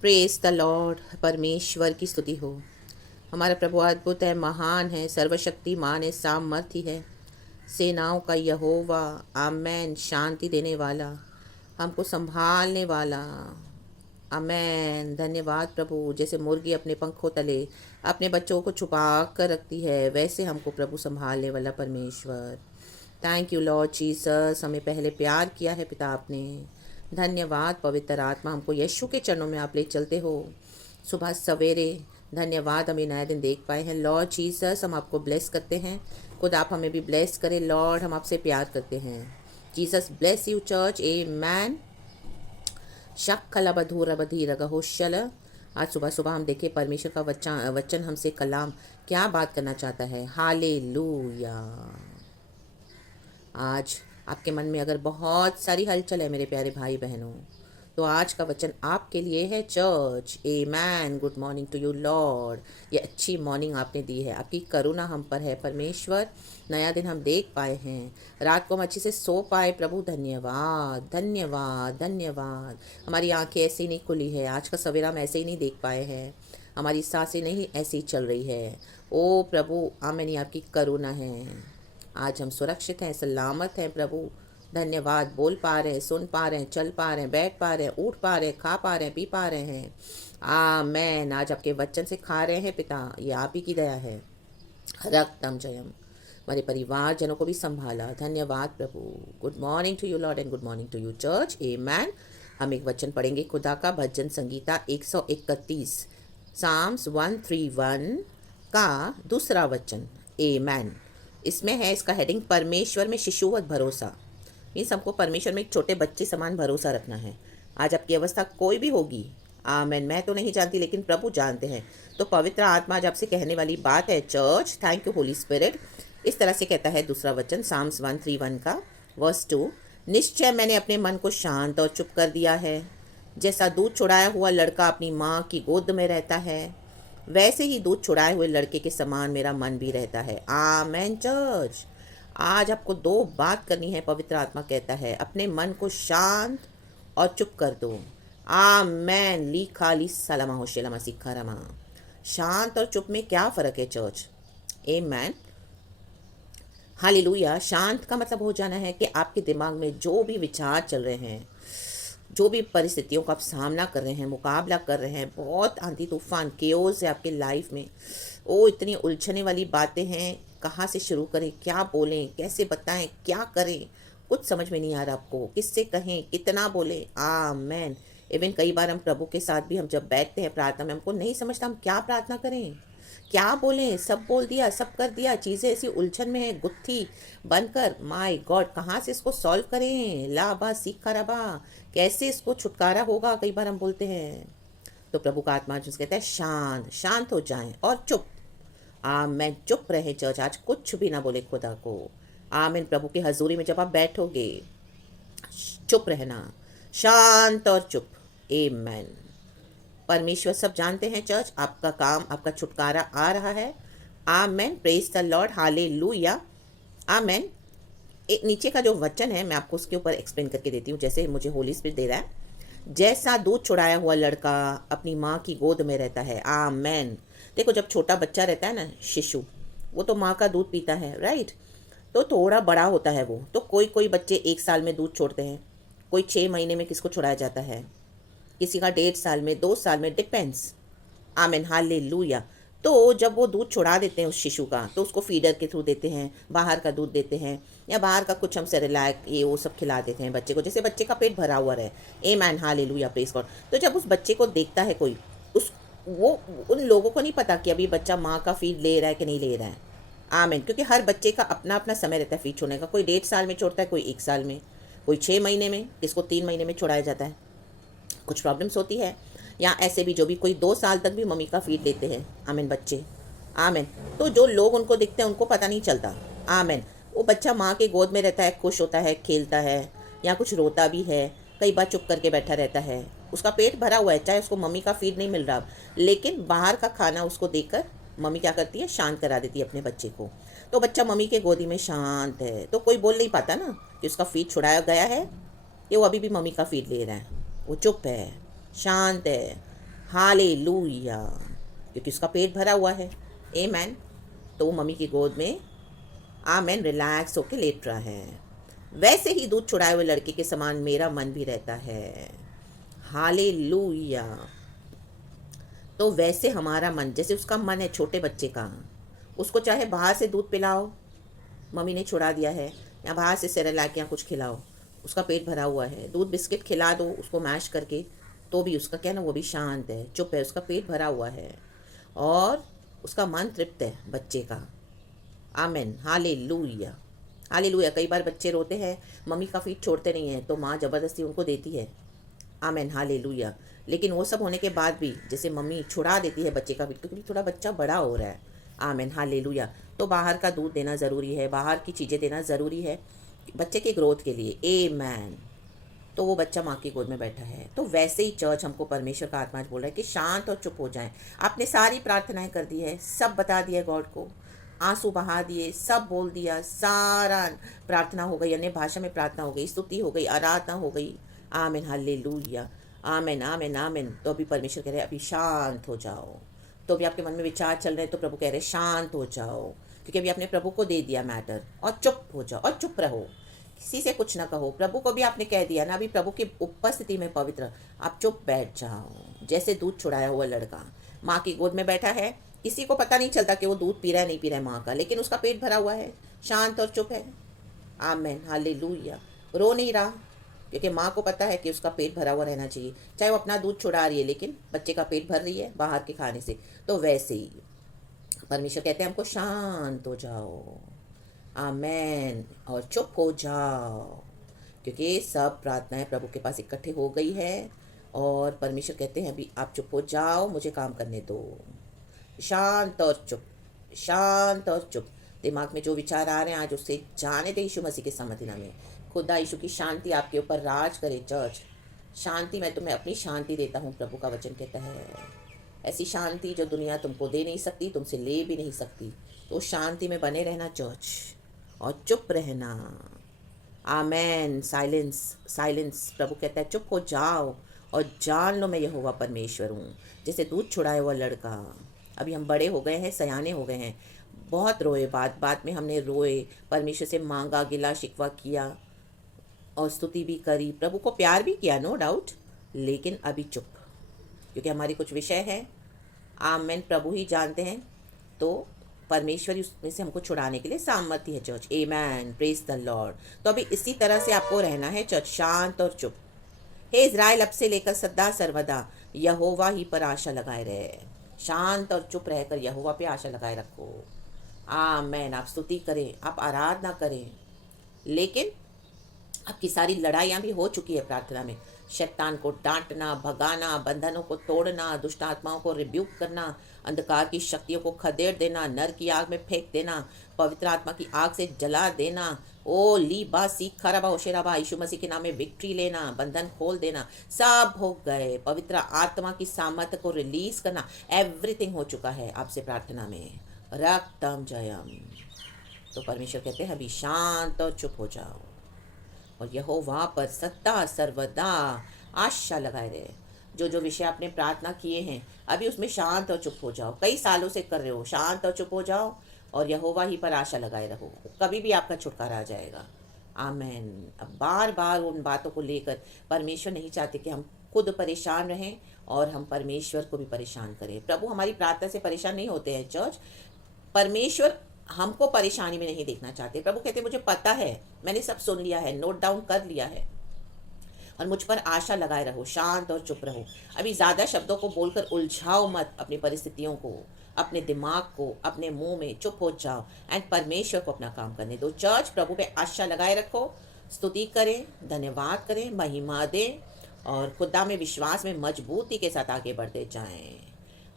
Praise the Lord. परमेश्वर की स्तुति हो। हमारा प्रभु अद्भुत है, महान है, सर्वशक्तिमान है, सामर्थी है, सेनाओं का यहोवा। आमेन। शांति देने वाला, हमको संभालने वाला। आमेन। धन्यवाद प्रभु। जैसे मुर्गी अपने पंखों तले अपने बच्चों को छुपा कर रखती है, वैसे हमको प्रभु संभालने वाला परमेश्वर। Thank you Lord Jesus. हमें पहले प्यार किया है पिता आपने। धन्यवाद पवित्र आत्मा, हमको यीशु के चरणों में आप ले चलते हो सुबह सवेरे। धन्यवाद, हमें नया दिन देख पाए हैं लॉर्ड जीसस। हम आपको ब्लेस करते हैं। खुद आप हमें भी ब्लेस करें लॉर्ड। हम आपसे प्यार करते हैं Jesus. Bless you church. A man. शक्ल बधूर बधीर गहोशल। आज सुबह सुबह हम देखें परमेश्वर का वचन हमसे कलाम क्या बात करना चाहता है। हालेलुया। आज आपके मन में अगर बहुत सारी हलचल है मेरे प्यारे भाई बहनों, तो आज का वचन आपके लिए है church. Amen. Good morning to you Lord. ये अच्छी मॉर्निंग आपने दी है, आपकी करुणा हम पर है परमेश्वर। नया दिन हम देख पाए हैं, रात को हम अच्छे से सो पाए प्रभु। धन्यवाद धन्यवाद धन्यवाद। हमारी आंखें ऐसे ही नहीं खुली है, आज का सवेरा हम ऐसे ही नहीं देख पाए हैं, हमारी सांसें नहीं ऐसे ही चल रही है। ओ प्रभु आमेन, ये आपकी करुणा है। आज हम सुरक्षित हैं, सलामत हैं प्रभु। धन्यवाद। बोल पा रहे हैं, सुन पा रहे हैं, चल पा रहे हैं, बैठ पा रहे हैं, उठ पा रहे हैं, खा पा रहे हैं, पी पा रहे हैं। आमेन। आज आपके वचन से खा रहे हैं पिता, ये आप ही की दया है। रक्तम जयम। हमारे परिवारजनों को भी संभाला। धन्यवाद प्रभु। Good morning to you Lord and good morning to you church. Amen. हम एक वचन पढ़ेंगे खुदा का, भजन संगीता 131 साम्स 131 का दूसरा वचन। A man. इसमें है, इसका हेडिंग परमेश्वर में शिशुवत भरोसा। मीन्स हमको परमेश्वर में एक छोटे बच्चे समान भरोसा रखना है। आज आपकी अवस्था कोई भी होगी, आमेन, मैं तो नहीं जानती लेकिन प्रभु जानते हैं। तो पवित्र आत्मा आज आपसे कहने वाली बात है church. Thank you Holi spirit. इस तरह से कहता है दूसरा वचन, साम्स 131 का वर्स 2। निश्चय मैंने अपने मन को शांत और चुप कर दिया है। जैसा दूध छुड़ाया हुआ लड़का अपनी माँ की गोद में रहता है, वैसे ही दूध छुड़ाए हुए लड़के के समान मेरा मन भी रहता है। आमेन चर्च। आज आपको दो बात करनी है। पवित्र आत्मा कहता है अपने मन को शांत और चुप कर दो। आमेन। ली खाली सलामा होशेलामा सिखा रमा। शांत और चुप में क्या फ़र्क है चर्च? आमेन। हालेलुया। शांत का मतलब हो जाना है कि आपके दिमाग में जो भी विचार चल रहे हैं, जो भी परिस्थितियों का आप सामना कर रहे हैं, मुकाबला कर रहे हैं, बहुत आंधी तूफान केओस है आपके लाइफ में। ओ इतनी उलझने वाली बातें हैं, कहाँ से शुरू करें, क्या बोलें, कैसे बताएं, क्या करें, कुछ समझ में नहीं आ रहा आपको, किससे कहें, कितना बोलें। आमेन। इवन कई बार हम प्रभु के साथ भी हम जब बैठते हैं प्रार्थना में, हमको नहीं समझता हम क्या प्रार्थना करें, क्या बोलें। सब बोल दिया, सब कर दिया, चीज़ें ऐसी उलझन में है, गुत्थी बनकर। माय गॉड, कहाँ से इसको सॉल्व करें, ला बा सीखा रबा, कैसे इसको छुटकारा होगा, कई बार हम बोलते हैं। तो प्रभु का आत्मा जो कहता है शांत शांत हो जाएं और चुप। आमेन। चुप रहे चर्च, आज कुछ भी ना बोले खुदा को। आमीन। प्रभु की हजूरी में जब आप बैठोगे, चुप रहना, शांत और चुप। आमेन। परमेश्वर सब जानते हैं चर्च, आपका काम, आपका छुटकारा आ रहा है। Amen. Praise the Lord. Hallelujah. Amen. एक नीचे का जो वचन है मैं आपको उसके ऊपर एक्सप्लेन करके देती हूँ, जैसे मुझे होली स्पिरिट दे रहा है। जैसा दूध छुड़ाया हुआ लड़का अपनी माँ की गोद में रहता है। आमेन। देखो जब छोटा बच्चा रहता है ना, शिशु, वो तो माँ का दूध पीता है, राइट। तो थोड़ा बड़ा होता है वो, तो कोई कोई बच्चे 1 साल में दूध छोड़ते हैं, कोई 6 महीने में किसको छुड़ाया जाता है, किसी का 1.5 साल में, 2 साल में, डिपेंड्स। आमीन। हालेलुया। तो जब वो दूध छुड़ा देते हैं उस शिशु का, तो उसको फीडर के थ्रू देते हैं, बाहर का दूध देते हैं, या बाहर का कुछ हम सेरेलैक ये वो सब खिला देते हैं बच्चे को, जैसे बच्चे का पेट भरा हुआ रहे। आमीन। हालेलुया। Praise God. तो जब उस बच्चे को देखता है कोई, उस वो उन लोगों को नहीं पता कि अभी बच्चा माँ का फीड ले रहा है कि नहीं ले रहा है। आमीन। क्योंकि हर बच्चे का अपना अपना समय रहता है फीड छोड़ने का। कोई 1.5 साल में छोड़ता है, कोई 1 साल में, कोई 6 महीने में, किसको 3 महीने में छुड़ाया जाता है। कुछ प्रॉब्लम्स होती है, या ऐसे भी जो भी कोई 2 साल तक भी मम्मी का फीड लेते हैं। आमीन बच्चे। आमीन। तो जो लोग उनको दिखते हैं उनको पता नहीं चलता। आमीन। वो बच्चा माँ के गोद में रहता है, खुश होता है, खेलता है, या कुछ रोता भी है, कई बार चुप करके बैठा रहता है। उसका पेट भरा हुआ है, चाहे उसको मम्मी का फीड नहीं मिल रहा, लेकिन बाहर का खाना उसको देकर मम्मी क्या करती है, शांत करा देती है अपने बच्चे को। तो बच्चा मम्मी के गोदी में शांत है, तो कोई बोल नहीं पाता ना कि उसका फीड छुड़ाया गया है, कि वो अभी भी मम्मी का फीड ले रहा है। वो चुप है, शांत है। हालेलुया, क्योंकि उसका पेट भरा हुआ है। आमेन। तो वो मम्मी की गोद में आमेन रिलैक्स होके लेट रहा है। वैसे ही दूध छुड़ाए हुए लड़के के समान मेरा मन भी रहता है। हालेलुया। तो वैसे हमारा मन, जैसे उसका मन है छोटे बच्चे का, उसको चाहे बाहर से दूध पिलाओ, मम्मी ने छुड़ा दिया है, या बाहर से सेरेलैक या कुछ खिलाओ, उसका पेट भरा हुआ है, दूध बिस्किट खिला दो उसको मैश करके, तो भी उसका क्या ना, वो भी शांत है, चुप है, उसका पेट भरा हुआ है और उसका मन तृप्त है बच्चे का। आमेन। हालेलुया। हालेलुया। कई बार बच्चे रोते हैं, मम्मी का फीट छोड़ते नहीं हैं, तो माँ ज़बरदस्ती उनको देती है। आमेन। हालेलुया। लेकिन वो सब होने के बाद भी जैसे मम्मी छुड़ा देती है बच्चे का फीट, क्योंकि थोड़ा बच्चा बड़ा हो रहा है। आमेन। हालेलुया। तो बाहर का दूध देना ज़रूरी है, बाहर की चीज़ें देना ज़रूरी है बच्चे के ग्रोथ के लिए। आमेन। तो वो बच्चा माँ की गोद में बैठा है। तो वैसे ही चर्च हमको परमेश्वर का आत्मा बोल रहा है कि शांत और चुप हो जाएं। आपने सारी प्रार्थनाएं कर दी है, सब बता दिया गॉड को, आंसू बहा दिए, सब बोल दिया, सारा प्रार्थना हो गई, अन्य भाषा में प्रार्थना हो गई, स्तुति हो गई, आराधना हो गई। आमीन। हालेलुया। आमीन आमीन आमीन। तो अभी परमेश्वर कह रहे हैं अभी शांत हो जाओ। तो अभी आपके मन में विचार चल रहे हैं, तो प्रभु कह रहे हैं शांत हो जाओ, क्योंकि अभी आपने प्रभु को दे दिया मैटर, और चुप हो जाओ और चुप रहो, किसी से कुछ ना कहो। प्रभु को भी आपने कह दिया ना, अभी प्रभु की उपस्थिति में पवित्र आप चुप बैठ जाओ। जैसे दूध छुड़ाया हुआ लड़का माँ की गोद में बैठा है, किसी को पता नहीं चलता कि वो दूध पी रहा है नहीं पी रहा है माँ का, लेकिन उसका पेट भरा हुआ है, शांत और चुप है। आमेन। हालेलुया। रो नहीं रहा, क्योंकि माँ को पता है कि उसका पेट भरा हुआ रहना चाहिए, चाहे वो अपना दूध छुड़ा रही है, लेकिन बच्चे का पेट भर रही है बाहर के खाने से। तो वैसे ही परमेश्वर कहते हैं हमको शांत हो जाओ। आमेन। और चुप हो जाओ, क्योंकि सब प्रार्थनाएं प्रभु के पास इकट्ठे हो गई है, और परमेश्वर कहते हैं अभी आप चुप हो जाओ, मुझे काम करने दो। शांत और चुप, शांत और चुप। दिमाग में जो विचार आ रहे हैं आज उससे जाने दे यीशु मसीह के समधिना में। खुदा यीशु की शांति आपके ऊपर राज करे। चर्च, शांति मैं तुम्हें अपनी शांति देता हूँ, प्रभु का वचन कहता है। ऐसी शांति जो दुनिया तुमको दे नहीं सकती, तुमसे ले भी नहीं सकती। तो शांति में बने रहना चर्च, और चुप रहना। आमेन। Silence, silence. प्रभु कहता है चुप हो जाओ और जान लो मैं यहोवा परमेश्वर हूँ। जैसे दूध छुड़ाया हुआ लड़का, अभी हम बड़े हो गए हैं, सयाने हो गए हैं, बहुत रोए, बात बात में हमने रोए, परमेश्वर से मांगा, गिला शिकवा किया और स्तुति भी करी, प्रभु को प्यार भी किया, नो डाउट, लेकिन अभी चुप, क्योंकि हमारी कुछ विषय है। आमेन। प्रभु ही जानते हैं, तो परमेश्वर ही उसमें से हमको छुड़ाने के लिए सामर्थ्य है church. Amen. Praise the Lord. तो अभी इसी तरह से आपको रहना है चर्च, शांत और चुप। हे इज़राइल, अब से लेकर सदा सर्वदा यहोवा ही पर आशा लगाए रहे। शांत और चुप रहकर यहोवा पे आशा लगाए रखो। आमेन। आप स्तुति करें, आप आराधना करें, लेकिन आपकी सारी लड़ाइयाँ भी हो चुकी है प्रार्थना में। शैतान को डांटना, भगाना, बंधनों को तोड़ना, दुष्ट आत्माओं को रिब्यूक करना, अंधकार की शक्तियों को खदेड़ देना, नर की आग में फेंक देना, पवित्र आत्मा की आग से जला देना। ओ ली बा सी खराबा होशेराबा, यीशु मसीह के नाम में विक्ट्री लेना, बंधन खोल देना, सब हो गए। पवित्र आत्मा की सामर्थ्य को रिलीज करना, एवरीथिंग हो चुका है आपसे प्रार्थना में। रक्तम जयम। तो परमेश्वर कहते हैं अभी शांत और चुप हो जाओ, और यहोवा पर सदा सर्वदा आशा लगाए रहे। जो जो विषय आपने प्रार्थना किए हैं, अभी उसमें शांत और चुप हो जाओ। कई सालों से कर रहे हो, शांत और चुप हो जाओ, और यहोवा ही पर आशा लगाए रहो, कभी भी आपका छुटकारा आ जाएगा। आमेन। अब बार बार उन बातों को लेकर परमेश्वर नहीं चाहते कि हम खुद परेशान रहें और हम परमेश्वर को भी परेशान करें। प्रभु हमारी प्रार्थना से परेशान नहीं होते हैं चर्च। परमेश्वर हमको परेशानी में नहीं देखना चाहते। प्रभु कहते मुझे पता है, मैंने सब सुन लिया है, नोट डाउन कर लिया है, और मुझ पर आशा लगाए रहो, शांत और चुप रहो। अभी ज़्यादा शब्दों को बोलकर उलझाओ मत अपनी परिस्थितियों को, अपने दिमाग को, अपने मुंह में। चुप हो जाओ एंड परमेश्वर को अपना काम करने दो। चर्च, प्रभु पे आशा लगाए रखो, स्तुति करें, धन्यवाद करें, महिमा दें, और खुदा में विश्वास में मजबूती के साथ आगे बढ़ते जाएं।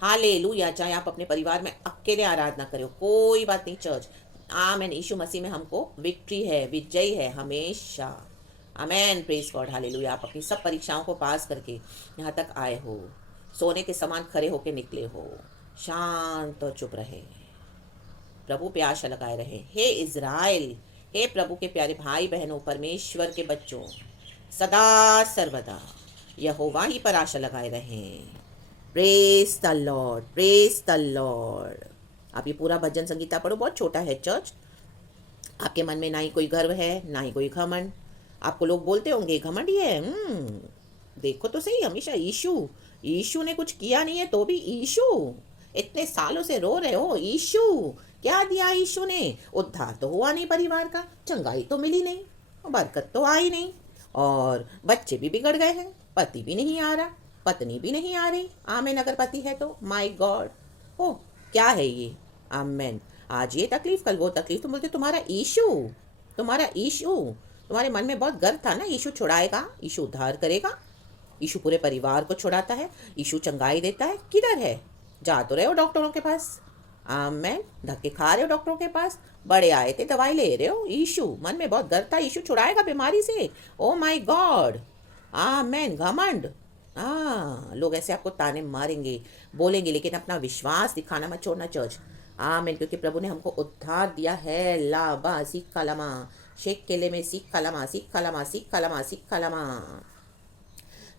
हालेलुया। चाहे आप अपने परिवार में अकेले आराधना करो, कोई बात नहीं चर्च। आमेन। यीशु मसीह में हमको विक्ट्री है, विजय है हमेशा। आमेन। Praise God. हालेलुया। आप अपनी सब परीक्षाओं को पास करके यहाँ तक आए हो, सोने के समान खड़े होके निकले हो। शांत और चुप रहे, प्रभु पे आशा लगाए रहे। हे इज़राइल, हे प्रभु के प्यारे भाई बहनों, परमेश्वर के बच्चों, सदा सर्वदा यहोवा ही पर आशा लगाए रहें। Praise the Lord, praise the Lord. आप ये पूरा भजन संगीता पढ़ो, बहुत छोटा है चर्च। आपके मन में ना ही कोई गर्व है, ना ही कोई घमंड। आपको लोग बोलते होंगे घमंड ही है। देखो तो सही, हमेशा ईशु, ईशु ने कुछ किया नहीं है तो भी ईशु, इतने सालों से रो रहे हो ईशु, क्या दिया ईशु ने? उद्धार तो हुआ नहीं परिवार का, चंगाई तो मिली नहीं, बरकत तो आई नहीं, और बच्चे भी बिगड़ गए हैं, पति भी नहीं आ रहा, पत्नी भी नहीं आ रही। आमेन। अगर पति है तो माय गॉड, ओ क्या है ये? आमेन। आज ये तकलीफ, कल वो तकलीफ, तुम बोलते तुम्हारा ईशु, तुम्हारा ईशु। तुम्हारे मन में बहुत गर्व था ना, ईशु छुड़ाएगा, ईशु उद्धार करेगा, ईशु पूरे परिवार को छुड़ाता है, ईशु चंगाई देता है। किधर है? जा तो रहे हो डॉक्टरों के पास, आमेन, धक्के खा रहे हो डॉक्टरों के पास, बड़े आए थे दवाई ले रहे हो। ईशु, मन में बहुत गर्व था, ईशु छुड़ाएगा बीमारी से। ओ माय गॉड, आमेन। घमंड, हाँ, लोग ऐसे आपको ताने मारेंगे, बोलेंगे, लेकिन अपना विश्वास दिखाना मत छोड़ना चर्च। आमीन। क्योंकि प्रभु ने हमको उद्धार दिया है। लाबा सीख कलमा, शेख केले में सीख कलमा, सीख कलमा, सीख कलमा, सीख कलमा,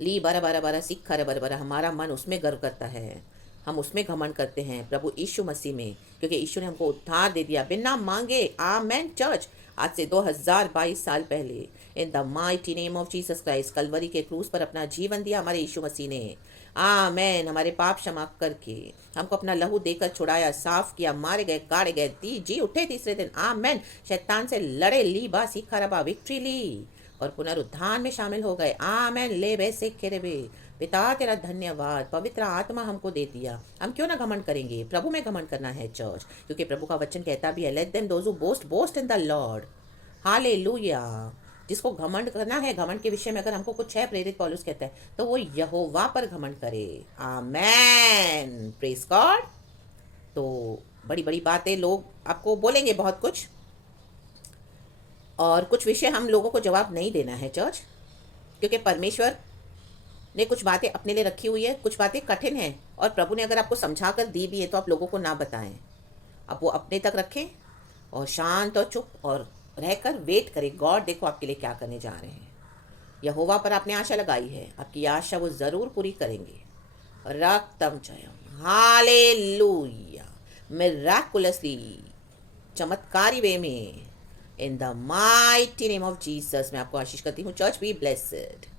ली बरा बरा बरा सीख खर बर बरा। हमारा मन उसमें गर्व करता है, हम उसमें घमंड करते हैं, प्रभु यीशु मसीह में, क्योंकि यीशु ने हमको उद्धार दे दिया बिना मांगे। Amen church. आज से 2022 साल पहले, in the mighty name of Jesus Christ, Calvary के क्रूस पर अपना जीवन दिया हमारे यीशु मसीह ने। आमेन। हमारे पाप क्षमा करके हमको अपना लहू देकर छुड़ाया, साफ किया, मारे गए, गाड़े गए, जी उठे तीसरे दिन। आमेन। शैतान से लड़े, ली बा सीखा रबा, विक्ट्री ली, और पुनरुत्थान में शामिल हो गए। आमेन। ले बे से बे। पिता तेरा धन्यवाद, पवित्र आत्मा हमको दे दिया। हम क्यों ना घमंड करेंगे? प्रभु में घमंड करना है चर्च, क्योंकि प्रभु का वचन कहता भी है, let them those who boast boast in the Lord. Hallelujah. जिसको घमंड करना है, घमंड के विषय में अगर हमको कुछ है, प्रेरित पौलुस कहता है, तो वो यहोवा पर घमंड करे। आमेन, प्रेज गॉड। तो बड़ी बड़ी बातें लोग आपको बोलेंगे, बहुत कुछ, और कुछ विषय हम लोगों को जवाब नहीं देना है चर्च, क्योंकि परमेश्वर ने कुछ बातें अपने लिए रखी हुई है, कुछ बातें कठिन हैं, और प्रभु ने अगर आपको समझा कर दी भी है तो आप लोगों को ना बताएं, आप वो अपने तक रखें और शांत और चुप और रहकर वेट करें। गॉड देखो आपके लिए क्या करने जा रहे हैं। यहोवा पर आपने आशा लगाई है, आपकी आशा वो ज़रूर पूरी करेंगे। रक्तम जयम, हालेलुया, मिराकुलसली, चमत्कारी वे में, इन the mighty name of Jesus मैं आपको आशीष करती हूँ। Church be blessed.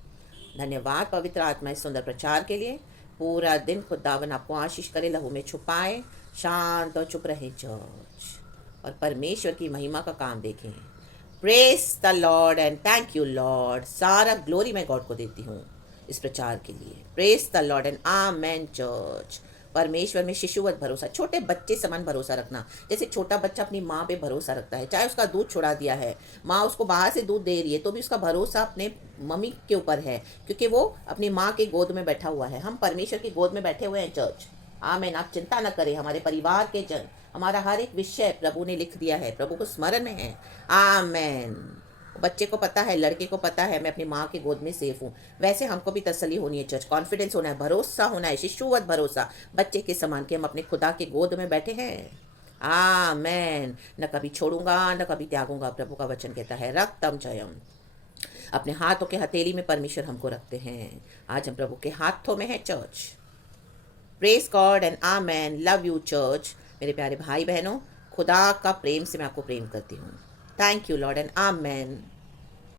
धन्यवाद पवित्र आत्मा इस सुंदर प्रचार के लिए। पूरा दिन खुदावन आपको आशीष करे, लहू में छुपाए, शांत और चुप रहे चर्च, और परमेश्वर की महिमा का काम देखें। Praise the Lord and thank you Lord. सारा ग्लोरी मैं गॉड को देती हूँ इस प्रचार के लिए। Praise the Lord and amen church. परमेश्वर में शिशुवत भरोसा, छोटे बच्चे समान भरोसा रखना। जैसे छोटा बच्चा अपनी माँ पे भरोसा रखता है, चाहे उसका दूध छुड़ा दिया है, माँ उसको बाहर से दूध दे रही है, तो भी उसका भरोसा अपने मम्मी के ऊपर है, क्योंकि वो अपनी माँ के गोद में बैठा हुआ है। हम परमेश्वर की गोद में बैठे हुए हैं चर्च। आमेन। आप चिंता न करें, हमारे परिवार के जन, हमारा हर एक विषय प्रभु ने लिख दिया है, प्रभु को स्मरण में है। आमेन। बच्चे को पता है, लड़के को पता है, मैं अपनी माँ के गोद में सेफ हूँ। वैसे हमको भी तसल्ली होनी है चर्च, कॉन्फिडेंस होना है, भरोसा होना है, शिशुवत भरोसा, बच्चे के समान कि हम अपने खुदा के गोद में बैठे हैं। आमेन। न कभी छोड़ूंगा, न कभी त्यागूंगा, प्रभु का वचन कहता है। रक्तम जयम। अपने हाथों के हथेली में परमेश्वर हमको रखते हैं। आज हम प्रभु के हाथों में है church. Praise God and amen. Love you church. मेरे प्यारे भाई बहनों, खुदा का प्रेम से मैं आपको प्रेम करती हूँ। Thank you Lord and amen.